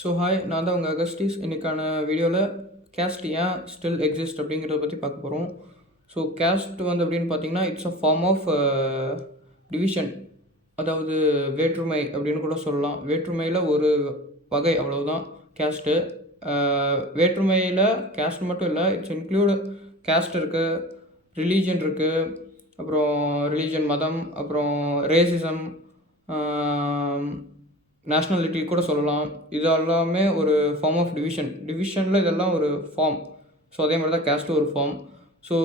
So hi, நான் தான் உங்கள் அகஸ்டீஸ். இன்றைக்கான வீடியோவில் கேஸ்ட் ஏன் ஸ்டில் எக்ஸிஸ்ட் அப்படிங்கிறத பற்றி பார்க்க போகிறோம். ஸோ கேஸ்ட் வந்து அப்படின்னு பார்த்தீங்கன்னா it's a form of division, அதாவது வேற்றுமை அப்படின்னு கூட சொல்லலாம். வேற்றுமையில் ஒரு வகை, அவ்வளவுதான் கேஸ்ட்டு. வேற்றுமையில் கேஸ்ட் மட்டும் இல்லை, இட்ஸ் இன்க்ளூடு கேஸ்ட் இருக்குது, ரிலீஜன் இருக்குது, அப்புறம் ரிலீஜன் மதம், அப்புறம் ரேசிசம், நேஷ்னாலிட்டி கூட சொல்லலாம். இது எல்லாமே ஒரு ஃபார்ம் ஆஃப் டிவிஷனில் இதெல்லாம் ஒரு ஃபார்ம். ஸோ அதே மாதிரி தான் கேஸ்ட்டு ஒரு ஃபார்ம். ஸோ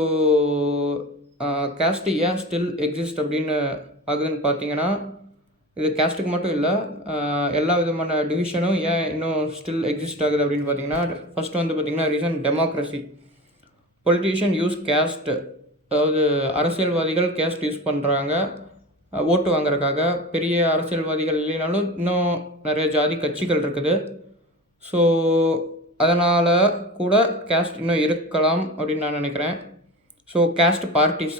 கேஸ்ட்டு ஏன் ஸ்டில் எக்ஸிஸ்ட் அப்படின்னு ஆகுதுன்னு பார்த்தீங்கன்னா, இது கேஸ்ட்டுக்கு மட்டும் இல்லை, எல்லா விதமான டிவிஷனும் ஏன் இன்னும் ஸ்டில் எக்ஸிஸ்ட் ஆகுது அப்படின்னு பார்த்தீங்கன்னா, ஃபஸ்ட்டு வந்து பார்த்திங்கன்னா reason democracy. Politician use caste, அதாவது அரசியல்வாதிகள் கேஸ்ட் யூஸ் பண்ணுறாங்க ஓட்டு வாங்குறதுக்காக. பெரிய அரசியல்வாதிகள் இல்லைனாலும் இன்னும் நிறைய ஜாதி கட்சிகள் இருக்குது. ஸோ அதனால் கூட கேஸ்ட் இன்னும் இருக்கலாம் அப்படின்னு நான் நினைக்கிறேன். ஸோ கேஸ்ட் பார்ட்டிஸ்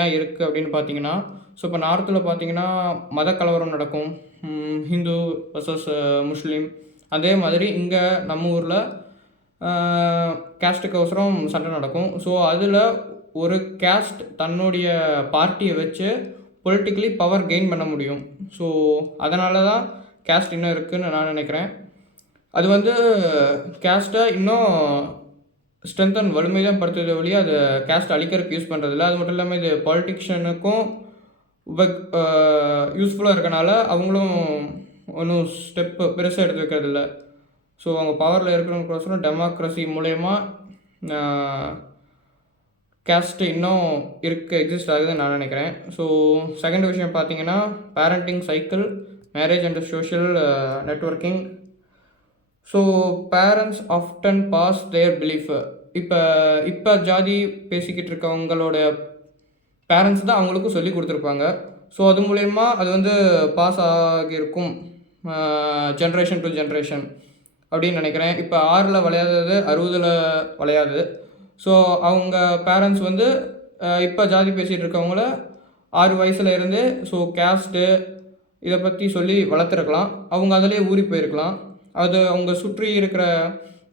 ஏன் இருக்குது அப்படின்னு பார்த்தீங்கன்னா, ஸோ இப்போ நார்த்தில் பார்த்தீங்கன்னா மத கலவரம் நடக்கும், ஹிந்து வர்சஸ் முஸ்லீம். அதே மாதிரி இங்கே நம்ம ஊரில் கேஸ்ட்டுக்கோசரம் சண்டை நடக்கும். ஸோ அதில் ஒரு கேஸ்ட் தன்னுடைய பார்ட்டியை வச்சு பொலிட்டிக்கலி பவர் கெயின் பண்ண முடியும். ஸோ அதனால தான் கேஸ்ட் இன்னும் இருக்குதுன்னு நான் நினைக்கிறேன். அது வந்து கேஸ்ட்டை இன்னும் ஸ்ட்ரென்தன் வலிமை தான் படுத்துறதை வழியாக அதை கேஸ்ட் அழிக்கிறதுக்கு யூஸ் பண்ணுறதில்ல. அது மட்டும் இல்லாமல் இது பாலிட்டிஷியனுக்கும் யூஸ்ஃபுல்லாக இருக்கனால அவங்களும் ஒன்றும் ஸ்டெப்பு பெருசாக எடுத்து வைக்கிறதில்ல. ஸோ அவங்க பவரில் இருக்கிறவங்களுக்கோசரம் டெமோக்ரஸி மூலயமா கேஸ்ட்டு இன்னும் எக்ஸிஸ்ட் ஆகுதுன்னு நான் நினைக்கிறேன். ஸோ செகண்ட் விஷயம் பார்த்தீங்கன்னா parenting cycle, marriage and social networking. So parents often pass their belief. இப்போ ஜாதி பேசிக்கிட்டு இருக்கவங்களோட பேரண்ட்ஸ் தான் அவங்களுக்கும் சொல்லி கொடுத்துருப்பாங்க. ஸோ அது மூலயமா அது வந்து பாஸ் ஆகியிருக்கும் ஜென்ரேஷன் டு ஜென்ரேஷன் அப்படின்னு நினைக்கிறேன். இப்போ 6ல் விளையாதது 60ல் விளையாது. ஸோ அவங்க பேரண்ட்ஸ் வந்து இப்போ ஜாதி பேசிகிட்டு இருக்கவங்கள 6 வயசில் இருந்து ஸோ கேஸ்ட்டு இதை பற்றி சொல்லி வளர்த்துருக்கலாம். அவங்க அதிலே ஊறி போயிருக்கலாம். அது அவங்க சுற்றி இருக்கிற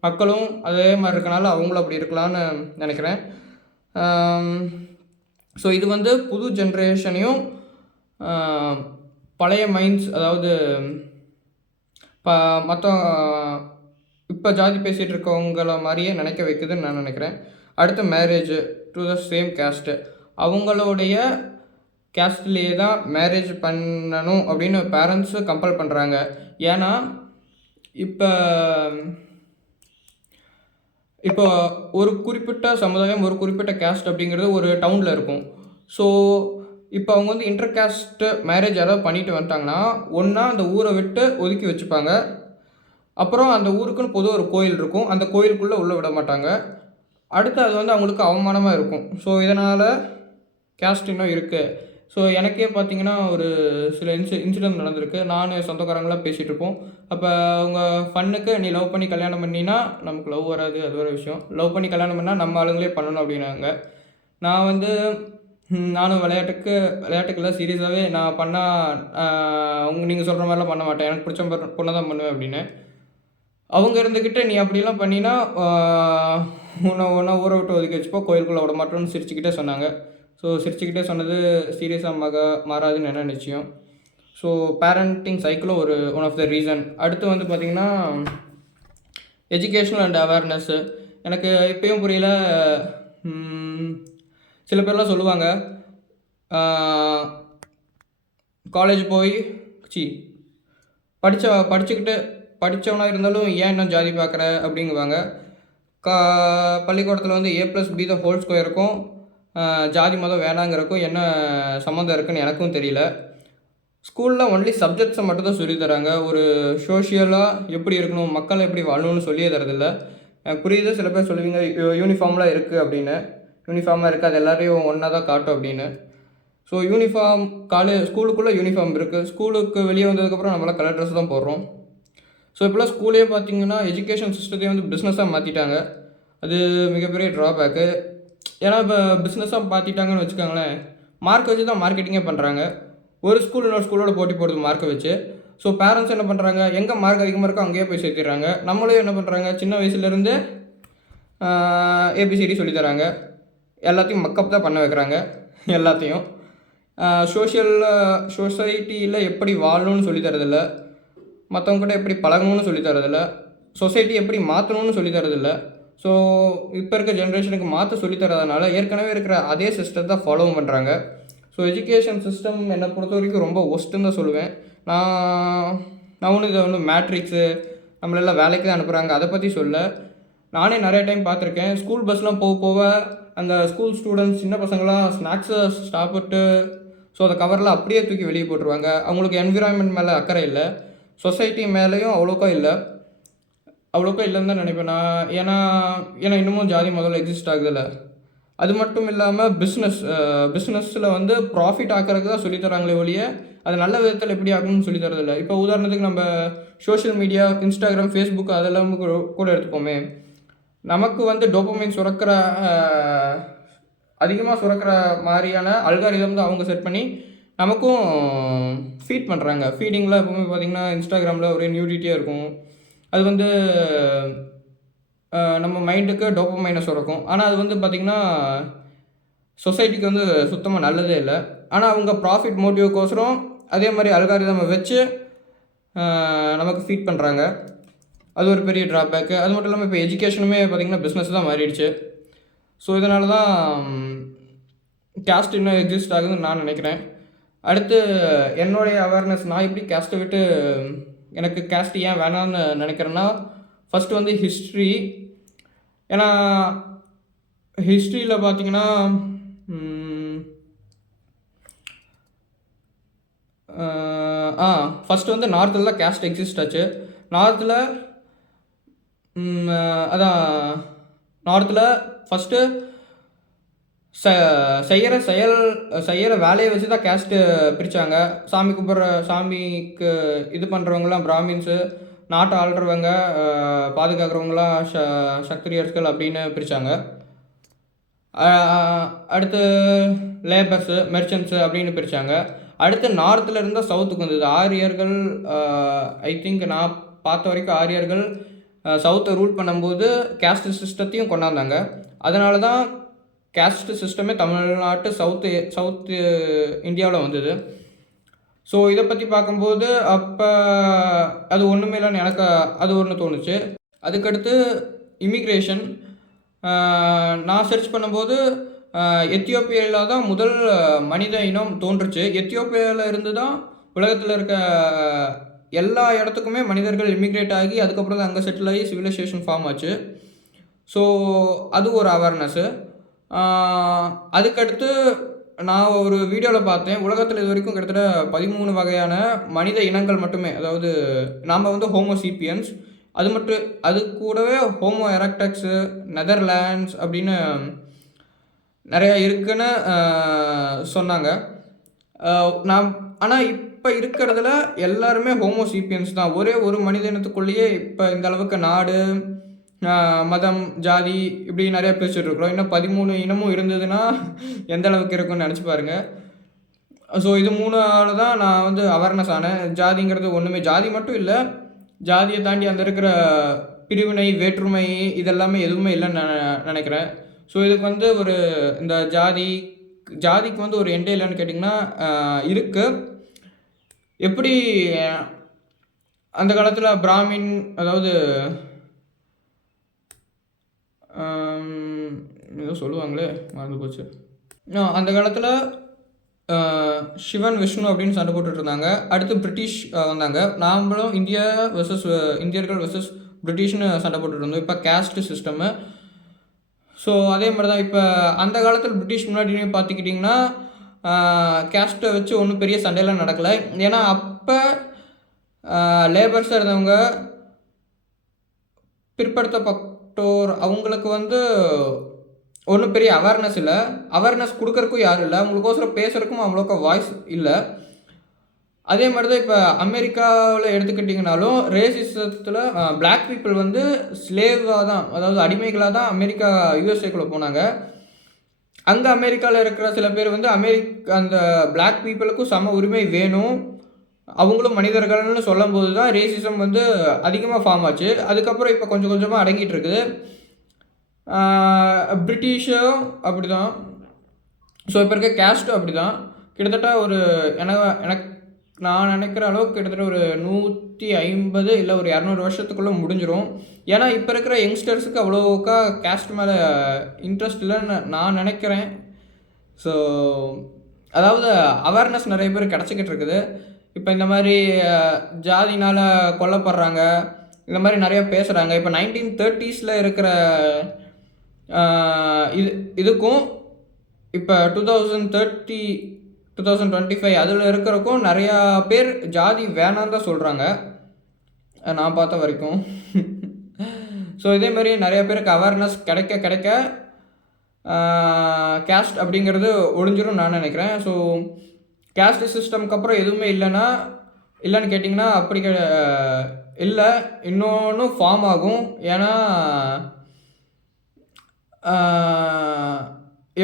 மக்களும் அதே மாதிரி இருக்கனால அவங்களும் அப்படி இருக்கலான்னு நினைக்கிறேன். ஸோ இது வந்து புது ஜென்ரேஷனையும் பழைய மைண்ட்ஸ், அதாவது மற்ற இப்போ ஜாதி பேசிகிட்டு இருக்கவங்கள மாதிரியே நினைக்க வைக்குதுன்னு நான் நினைக்கிறேன். அடுத்து marriage to the same caste. அவங்களுடைய கேஸ்ட்லேயே தான் மேரேஜ் பண்ணணும் அப்படின்னு பேரண்ட்ஸு கம்பல் பண்ணுறாங்க. ஏன்னா இப்போ ஒரு குறிப்பிட்ட சமுதாயம், ஒரு குறிப்பிட்ட கேஸ்ட் அப்படிங்கிறது ஒரு டவுனில் இருக்கும். ஸோ இப்போ அவங்க வந்து இன்டர் கேஸ்ட்டு மேரேஜ் யாராவது பண்ணிட்டு வந்துட்டாங்கன்னா, ஒன்றா அந்த ஊரை விட்டு ஒதுக்கி வச்சுப்பாங்க. அப்புறம் அந்த ஊருக்குன்னு பொதுவாக ஒரு கோயில் இருக்கும், அந்த கோயிலுக்குள்ளே உள்ளே விட மாட்டாங்க. அடுத்து அது வந்து அவங்களுக்கு அவமானமாக இருக்கும். ஸோ இதனால் கேஸ்ட் இன்னும் இருக்குது. ஸோ எனக்கே பார்த்தீங்கன்னா ஒரு சில இன்சிடென்ட் நடந்திருக்கு. நான் சொந்தக்காரங்களாம் பேசிகிட்டு இருப்போம். அப்போ அவங்க ஃபன்னுக்கு நீ லவ் பண்ணி கல்யாணம் பண்ணினா நமக்கு லவ் வராது, அது வேறு விஷயம். லவ் பண்ணி கல்யாணம் பண்ணால் நம்ம ஆளுங்களே பண்ணணும் அப்படின்னாங்க. நான் வந்து நானும் விளையாட்டுக்கெல்லாம் சீரியஸாகவே நான் பண்ணால் நீங்கள் சொல்கிற மாதிரிலாம் பண்ண மாட்டேன், எனக்கு பிடிச்ச பொண்ணை தான் பண்ணுவேன் அப்படின்னு. அவங்க இருந்துக்கிட்டு நீ அப்படிலாம் பண்ணினா ஒன்றா ஊரை விட்டு ஒதுக்கி வச்சுப்போ, கோயிலுக்குள்ளே விட மாட்டோம்னு சிரிச்சுக்கிட்டே சொன்னாங்க. ஸோ சிரிச்சுக்கிட்டே சொன்னது சீரியஸாக மாறாதுன்னு என்ன நிச்சயம். ஸோ பேரண்டிங் சைக்கிளும் ஒன் ஆஃப் த ரீசன். அடுத்து வந்து பார்த்திங்கன்னா எஜுகேஷ்னல் அண்ட் அவேர்னஸ்ஸு. எனக்கு இப்போயும் புரியல. சில பேர்லாம் சொல்லுவாங்க காலேஜ் போய் படித்தவனாக இருந்தாலும் ஏன் இன்னும் ஜாதி பார்க்குற அப்படிங்குவாங்க. பள்ளிக்கூடத்தில் வந்து A+B த ஹோல் ஸ்கொயருக்கும் ஜாதி மதம் வேணாங்கிறக்கும் என்ன சம்மந்தம் இருக்குதுன்னு எனக்கும் தெரியல. ஸ்கூலில் ஒன்லி சப்ஜெக்ட்ஸை மட்டும் தான் சொல்லி தராங்க. ஒரு சோஷியலாக எப்படி இருக்கணும், மக்கள் எப்படி வாழணும்னு சொல்லியே தரதில்லை. புரியுது, சில பேர் சொல்லுவீங்க யூனிஃபார்ம்லாம் இருக்குது அப்படின்னு. யூனிஃபார்மாக இருக்குது, அது எல்லாரையும் ஒன்றா தான் காட்டும் அப்படின்னு. ஸோ யூனிஃபார்ம் ஸ்கூலுக்குள்ளே யூனிஃபார்ம் இருக்குது. ஸ்கூலுக்கு வெளியே வந்ததுக்கப்புறம் நம்மளாம் கலர் ட்ரெஸ் தான் போடுறோம். ஸோ இப்போலாம் ஸ்கூலே பார்த்திங்கன்னா எஜுகேஷன் சிஸ்டத்தையும் வந்து பிஸ்னஸாக மாற்றிட்டாங்க. அது மிகப்பெரிய ட்ராபேக்கு. ஏன்னா இப்போ பிஸ்னஸாக மாற்றிட்டாங்கன்னு வச்சுக்கோங்களேன், மார்க் வச்சு தான் மார்க்கெட்டிங்கே பண்ணுறாங்க. ஒரு ஸ்கூல் இன்னொரு ஸ்கூலோட போட்டி போடுது மார்க்கை வச்சு. ஸோ பேரண்ட்ஸ் என்ன பண்ணுறாங்க, எங்கே மார்க் அதிகமாக இருக்கோ அங்கேயே போய் சேர்த்திடுறாங்க. நம்மளும் என்ன பண்ணுறாங்க, சின்ன வயசுலேருந்து ஏபிசிடி சொல்லித்தராங்க. எல்லாத்தையும் மக்கப் தான் பண்ண வைக்கிறாங்க எல்லாத்தையும். சொசைட்டியில் எப்படி வாழணும்னு சொல்லி தரதில்ல, மற்றவங்ககிட்ட எப்படி பழகணும்னு சொல்லி தரதில்ல, சொசைட்டி எப்படி மாற்றணும்னு சொல்லி தரதில்ல. ஸோ இப்போ இருக்க ஜென்ரேஷனுக்கு மாற்ற சொல்லி தரதுனால ஏற்கனவே இருக்கிற அதே சிஸ்டத்தை ஃபாலோவும் பண்ணுறாங்க. ஸோ எஜுகேஷன் சிஸ்டம் என்னை பொறுத்த வரைக்கும் ரொம்ப ஒஸ்ட்டுன்னு தான் சொல்லுவேன். நான் ஒன்று இதை மேட்ரிக்ஸு நம்மளெல்லாம் வேலைக்கு தான் அனுப்புகிறாங்க அதை பற்றி சொல்ல. நானே நிறைய டைம் பார்த்துருக்கேன். ஸ்கூல் பஸ்லாம் போக போக அந்த ஸ்கூல் ஸ்டூடெண்ட்ஸ் சின்ன பசங்களாம் ஸ்நாக்ஸை சாப்பிட்டு ஸோ அந்த கவரில் அப்படியே தூக்கி வெளியே போட்டுருவாங்க. அவங்களுக்கு என்விரான்மெண்ட் மேலே அக்கறை இல்லை, சொசைட்டி மேலேயும் அவ்வளோக்கா இல்லைன்னு தான் நினைப்பேன் நான். ஏன்னா இன்னமும் ஜாதி முதல்ல எக்ஸிஸ்ட் ஆகுதில்ல. அது மட்டும் இல்லாமல் பிஸ்னஸில் வந்து ப்ராஃபிட் ஆக்கிறதுக்கு தான் சொல்லித்தராங்களே ஒழிய அது நல்ல விதத்தில் எப்படி ஆகணும்னு சொல்லி தரதில்லை. இப்போ உதாரணத்துக்கு நம்ம சோஷியல் மீடியா, இன்ஸ்டாகிராம், ஃபேஸ்புக் அதெல்லாம் கூட எடுத்துப்போமே. நமக்கு வந்து டோபமைன் அதிகமாக சுரக்கிற மாதிரியான அல்காரிதம் தான் அவங்க செட் பண்ணி நமக்கும் ஃபீட் பண்ணுறாங்க. ஃபீடிங்கில் எப்போவுமே பார்த்திங்கன்னா இன்ஸ்டாகிராமில் ஒரே நியூடிட்டியாக இருக்கும். அது வந்து நம்ம மைண்டுக்கு டோபமைனை சுரக்கும். ஆனால் அது வந்து பார்த்திங்கன்னா சொசைட்டிக்கு வந்து சுத்தமாக நல்லதே இல்லை. ஆனால் அவங்க ப்ராஃபிட் மோட்டிவ்க்கோசரம் அதே மாதிரி அல்காரிதமை வச்சு நமக்கு ஃபீட் பண்ணுறாங்க. அது ஒரு பெரிய ட்ராபேக்கு. அது மட்டும் இல்லாமல் இப்போ எஜுகேஷனுமே பார்த்திங்கன்னா பிஸ்னஸ் தான் மாறிடுச்சு. ஸோ இதனால தான் கேஸ்ட் இன்னும் எக்ஸிஸ்ட் ஆகுதுன்னு நான் நினைக்கிறேன். அடுத்து என்னுடைய அவேர்னஸ், நான் எப்படி கேஸ்ட்டை விட்டு எனக்கு கேஸ்ட் ஏன் வேணாம்னு நினைக்கிறேன்னா, ஃபஸ்ட்டு வந்து ஹிஸ்ட்ரி. ஏன்னா ஹிஸ்ட்ரியில் பார்த்திங்கன்னா ஃபஸ்ட்டு வந்து நார்த்தில் தான் கேஸ்ட் எக்ஸிஸ்ட் ஆச்சு. நார்த்தில் ஃபஸ்ட்டு செய்கிற வேலையை வச்சு தான் கேஸ்ட்டு பிரித்தாங்க. சாமிக்கு இது பண்ணுறவங்களாம் பிராமின்ஸு, நாட்டை ஆள்றவங்க, பாதுகாக்கிறவங்களாம் சக்திரியர்கள் அப்படின்னு பிரித்தாங்க. அடுத்து லேபர்ஸு, மெர்ச்சன்ட்ஸு அப்படின்னு பிரித்தாங்க. அடுத்து நார்த்தில் இருந்தால் சவுத்துக்கு வந்தது ஆரியர்கள். ஐ திங்க் நான் பார்த்த வரைக்கும் ஆரியர்கள் சவுத்தை ரூல் பண்ணும்போது கேஸ்ட் சிஸ்டத்தையும் கொண்டாந்தாங்க. அதனால தான் கேஸ்ட் சிஸ்டமே தமிழ்நாட்டு சவுத்து இந்தியாவில் வந்தது. ஸோ இதை பற்றி பார்க்கும்போது அப்போ அது ஒன்றுமே இல்லைன்னு எனக்கு அது ஒன்று தோணுச்சு. அதுக்கடுத்து இமிக்ரேஷன். நான் சர்ச் பண்ணும்போது எத்தியோப்பியாவில் தான் முதல் மனித இனம் தோன்றுச்சு. எத்தியோப்பியாவில் இருந்து தான் உலகத்தில் இருக்க எல்லா இடத்துக்குமே மனிதர்கள் இமிக்ரேட் ஆகி அதுக்கப்புறம் தான் அங்கே செட்டில் ஆகி சிவிலைசேஷன் ஃபார்ம் ஆச்சு. ஸோ அது ஒரு அவேர்னஸ்ஸு. அதுக்கடுத்து நான் ஒரு வீடியோவில் பார்த்தேன், உலகத்தில் இது வரைக்கும் கிட்டத்தட்ட 13 வகையான மனித இனங்கள் மட்டுமே, அதாவது நாம் வந்து ஹோமோசீப்பியன்ஸ், அது கூடவே ஹோமோ எரக்டக்ஸு, நெதர்லாண்ட்ஸ் அப்படின்னு நிறையா இருக்குன்னு சொன்னாங்க. ஆனால் இப்போ இருக்கிறதுல எல்லாருமே ஹோமோசீப்பியன்ஸ் தான். ஒரே ஒரு மனித இனத்துக்குள்ளேயே இப்போ இந்த அளவுக்கு நாடு, மதம், ஜாதி இப்படி நிறையா பிரிச்சுட்டு இருக்கிறோம். இன்னும் 13 இனமும் இருந்ததுன்னா எந்த அளவுக்கு இருக்குன்னு நினச்சி பாருங்கள். ஸோ இது 3ஆல் தான் நான் வந்து அவேர்னஸ் ஆனேன். ஜாதிங்கிறது ஒன்றுமே, ஜாதி மட்டும் இல்லை, ஜாதியை தாண்டி அந்த இருக்கிற பிரிவினை, வேற்றுமை இதெல்லாமே எதுவுமே இல்லைன்னு நினைக்கிறேன். ஸோ இதுக்கு வந்து இந்த ஜாதிக்கு வந்து ஒரு எண்டே இல்லைன்னு கேட்டிங்கன்னா இருக்குது. எப்படி அந்த காலத்தில் பிராமின், அதாவது ஏதோ சொல்லுவாங்களே மறந்து போச்சு. அந்த காலத்தில் சிவன், விஷ்ணு அப்படின்னு சண்டை போட்டுட்டு இருந்தாங்க. அடுத்து பிரிட்டிஷ் வந்தாங்க. நாமளும் இந்தியர்கள் வெர்சஸ் பிரிட்டிஷ்னு சண்டை போட்டுட்டு இருந்தோம். இப்போ கேஸ்ட் சிஸ்டமு. ஸோ அதே மாதிரி தான் இப்போ அந்த காலத்தில் பிரிட்டிஷ் முன்னாடி பார்த்துக்கிட்டிங்கன்னா கேஸ்ட்டை வச்சு ஒன்றும் பெரிய சண்டையெல்லாம் நடக்கலை. ஏன்னா அப்போ லேபர்ஸாக இருந்தவங்க, பிற்படுத்தப்பட்டோர், அவங்களுக்கு வந்து ஒன்றும் பெரிய அவேர்னஸ் இல்லை. அவேர்னஸ் கொடுக்கறக்கும் யாரும் இல்லை, அவங்களுக்கோசரம் பேசுகிறக்கும் அவ்வளோக்கா வாய்ஸ் இல்லை. அதே மாதிரி தான் இப்போ அமெரிக்காவில் எடுத்துக்கிட்டிங்கனாலும் ரேசிசத்தில் பிளாக் பீப்புள் வந்து ஸ்லேவாக தான், அதாவது அடிமைகளாக தான் யூஎஸ்ஏக்குள்ளே போனாங்க. அங்கே அமெரிக்காவில் இருக்கிற சில பேர் வந்து அந்த பிளாக் பீப்புளுக்கும் சம உரிமை வேணும், அவங்களும் மனிதர்கள்னு சொல்லும்போது தான் ரேசிசம் வந்து அதிகமாக ஃபார்ம் ஆச்சு. அதுக்கப்புறம் இப்போ கொஞ்சம் கொஞ்சமாக அடங்கிட்டு இருக்குது. பிரிட்டிஷும் அப்படி தான். ஸோ இப்போ இருக்க கேஸ்ட்டும் அப்படி தான். கிட்டத்தட்ட ஒரு எனக்கு நான் நினைக்கிற அளவுக்கு கிட்டத்தட்ட ஒரு 150 இல்லை ஒரு 200 வருஷத்துக்குள்ளே முடிஞ்சிடும். ஏன்னா இப்போ இருக்கிற யங்ஸ்டர்ஸுக்கு அவ்வளோக்கா கேஸ்ட் மேலே இன்ட்ரெஸ்ட் இல்லைன்னு நான் நினைக்கிறேன். ஸோ அதாவது அவேர்னஸ் நிறைய பேர் கிடச்சிக்கிட்டு இருக்குது. இப்போ இந்த மாதிரி ஜாதினால் கொல்லப்படுறாங்க, இந்த மாதிரி நிறையா பேசுகிறாங்க. இப்போ 1930s இருக்கிற இதுக்கும் இப்போ 2030 2025 அதில் இருக்கிறக்கும் நிறையா பேர் ஜாதி வேணான்னு தான் சொல்கிறாங்க, நான் பார்த்த வரைக்கும். ஸோ இதேமாரி நிறையா பேருக்கு அவேர்னஸ் கிடைக்க கிடைக்க கேஸ்ட் அப்படிங்கிறது ஒழிஞ்சிரும் நான் நினைக்கிறேன். ஸோ கேஸ்ட் சிஸ்டம்க்கு அப்புறம் எதுவுமே இல்லைன்னு கேட்டிங்கன்னா அப்படி இல்லை, இன்னொன்று ஃபார்ம் ஆகும். ஏன்னா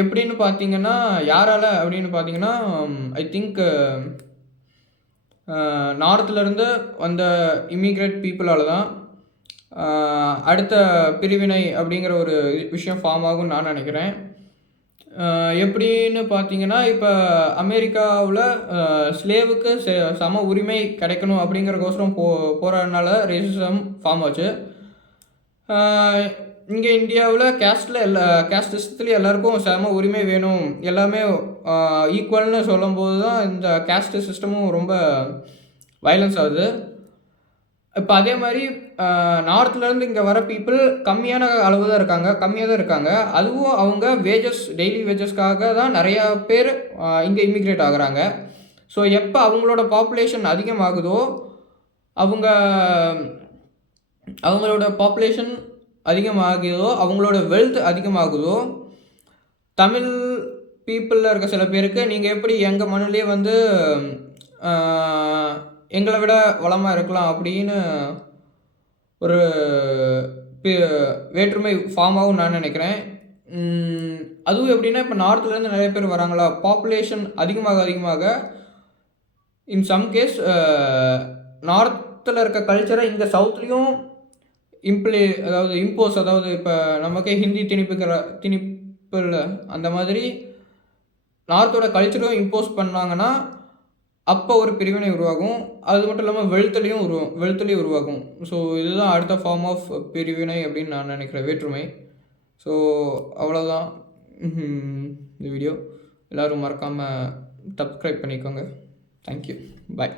எப்படின்னு பார்த்தீங்கன்னா யாரால் அப்படின்னு பார்த்தீங்கன்னா ஐ திங்க் நார்த்துலேருந்து வந்த இமிக்ரேட் பீப்புளால் தான் அடுத்த பிரிவினை அப்படிங்கிற ஒரு விஷயம் ஃபார்ம் ஆகும்னு நான் நினைக்கிறேன். எப்படின்னு பார்த்தீங்கன்னா இப்போ அமெரிக்காவில் ஸ்லேவுக்கு சம உரிமை கிடைக்கணும் அப்படிங்கிறக்கோசரம் போகிறதுனால ரேசிசம் ஃபார்ம் ஆச்சு. இங்கே இந்தியாவில் கேஸ்ட் சிஸ்டத்துலேயும் எல்லாருக்கும் சம உரிமை வேணும், எல்லாமே ஈக்குவல்னு சொல்லும்போது தான் இந்த கேஸ்ட் சிஸ்டமும் ரொம்ப வயலன்ஸ் ஆகுது. இப்போ அதே மாதிரி நார்த்லேருந்து இங்கே வர பீப்புள் கம்மியாக தான் இருக்காங்க. அதுவும் அவங்க டெய்லி வேஜஸ்க்காக தான் நிறையா பேர் இங்கே இமிக்ரேட் ஆகுறாங்க. ஸோ எப்போ அவங்களோட பாப்புலேஷன் அதிகமாகுதோ, அவங்களோட பாப்புலேஷன் அதிகமாகுதோ, அவங்களோட வெல்த் அதிகமாகுதோ, தமிழ் பீப்புளில் இருக்க சில பேருக்கு நீங்கள் எப்படி எங்கள் மண்ணிலே வந்து எங்களை விட வளமாக இருக்கலாம் அப்படின்னு ஒரு வேற்றுமை ஃபார்ம் ஆகும் நான் நினைக்கிறேன். அதுவும் எப்படின்னா இப்போ நார்த்லேருந்து நிறைய பேர் வராங்களா, பாப்புலேஷன் அதிகமாக இன் சம் கேஸ் நார்த்தில் இருக்க கல்ச்சரை இங்கே சவுத்லேயும் இம்போஸ், அதாவது இப்போ நமக்கே ஹிந்தி திணிப்புல அந்த மாதிரி நார்த்தோட கல்ச்சரும் இம்போஸ் பண்ணாங்கன்னா அப்போ ஒரு பிரிவினை உருவாகும். அது மட்டும் இல்லாமல் வெளுத்துலேயும் உருவாகும். ஸோ இதுதான் அடுத்த ஃபார்ம் ஆஃப் பிரிவினை அப்படின்னு நான் நினைக்கிறேன், வேற்றுமை. ஸோ அவ்வளோதான் இந்த வீடியோ. எல்லோரும் மறக்காமல் சப்ஸ்கிரைப் பண்ணிக்கோங்க. தேங்க்யூ, பாய்.